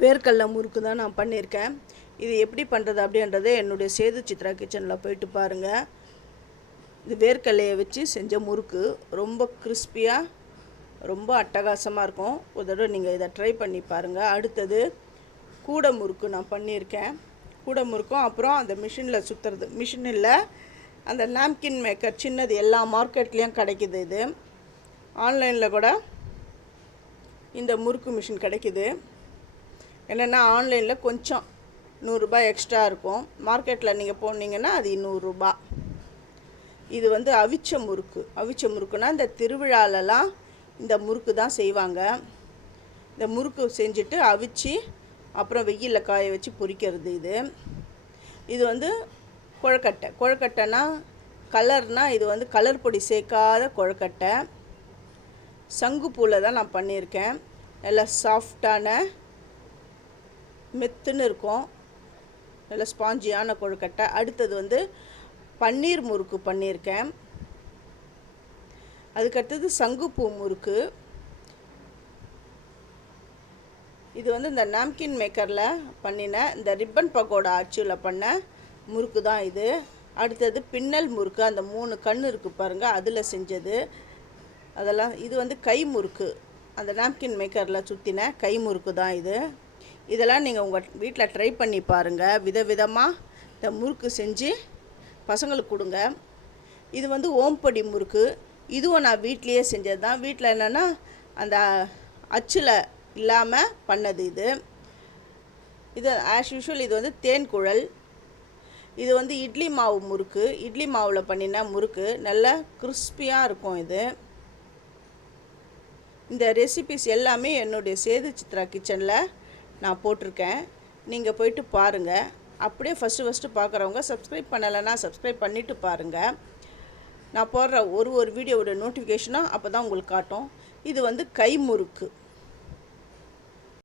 வேர்க்கடலை முறுக்கு தான் நான் பண்ணியிருக்கேன். இது எப்படி பண்ணுறது அப்படின்றத என்னுடைய சேது சித்ரா கிச்சனில் போயிட்டு பாருங்கள். இது வேர்க்கடலையை வச்சு செஞ்ச முறுக்கு ரொம்ப கிறிஸ்பியாக ரொம்ப அட்டகாசமாக இருக்கும். ஒரு தடவை நீங்கள் இதை ட்ரை பண்ணி பாருங்கள். அடுத்தது கூடை முறுக்கு நான் பண்ணியிருக்கேன். கூடை முறுக்கும் அப்புறம் அந்த மிஷினில் சுற்றுறது, மிஷினில் அந்த நாப்கின் மேக்கர் சின்னது எல்லா மார்க்கெட்லேயும் கிடைக்கிது. இது ஆன்லைனில் கூட இந்த முறுக்கு மிஷின் கிடைக்கிது. என்னென்னா ஆன்லைனில் கொஞ்சம் 100 ரூபாய் எக்ஸ்ட்ரா இருக்கும். மார்க்கெட்டில் நீங்கள் போனீங்கன்னா அது 200 ரூபாய். இது வந்து அவிச்ச முறுக்கு. அவிச்ச முறுக்குன்னா இந்த திருவிழாலலாம் இந்த முறுக்கு தான் செய்வாங்க. இந்த முறுக்கு செஞ்சுட்டு அவிச்சு அப்புறம் வெயிலில் காய வச்சு பொரிக்கிறது. இது வந்து கொழுக்கட்டைனா கலர்னால் இது வந்து கலர் பொடி சேர்க்காத கொழுக்கட்டை. சங்குப்பூவில் தான் நான் பண்ணியிருக்கேன். நல்லா சாஃப்டான மெத்துன்னு இருக்கும், நல்ல ஸ்பாஞ்சியான கொழுக்கட்டை. அடுத்தது வந்து பன்னீர் முறுக்கு பண்ணியிருக்கேன். அதுக்கடுத்தது சங்குப்பூ முறுக்கு. இது வந்து இந்த நாப்கின் மேக்கரில் பண்ணின இந்த ரிப்பன் பக்கோடா அச்சில் பண்ண முறுக்கு தான் இது. அடுத்தது பின்னல் முறுக்கு, அந்த 3 கண் இருக்குது பாருங்கள், அதில் செஞ்சது அதெல்லாம். இது வந்து கை முறுக்கு, அந்த நாப்கின் மேக்கரில் சுற்றின கை முறுக்கு தான் இது. இதெல்லாம் நீங்கள் உங்கள் வீட்டில் ட்ரை பண்ணி பாருங்கள். விதவிதமாக இந்த முறுக்கு செஞ்சு பசங்களுக்கு கொடுங்க. இது வந்து ஓம்பொடி முறுக்கு. இதுவும் நான் வீட்லேயே செஞ்சது தான். வீட்டில் என்னென்னா அந்த அச்சில் இல்லாமல் பண்ணது இது ஆஸ் யூஷுவல். இது வந்து தேன் குழல். இது வந்து இட்லி மாவு முறுக்கு. இட்லி மாவில் பண்ணின முறுக்கு நல்ல கிறிஸ்பியாக இருக்கும். இந்த ரெசிபிஸ் எல்லாமே என்னுடைய சேது சித்ரா கிச்சனில் நான் போட்டிருக்கேன். நீங்கள் போயிட்டு பாருங்கள். அப்படியே ஃபஸ்ட்டு பார்க்குறவங்க சப்ஸ்கிரைப் பண்ணலைன்னா சப்ஸ்கிரைப் பண்ணிவிட்டு பாருங்கள். நான் போடுற ஒரு வீடியோவோட நோட்டிஃபிகேஷனும் அப்போ தான் உங்களுக்கு காட்டும். இது வந்து கை முறுக்கு.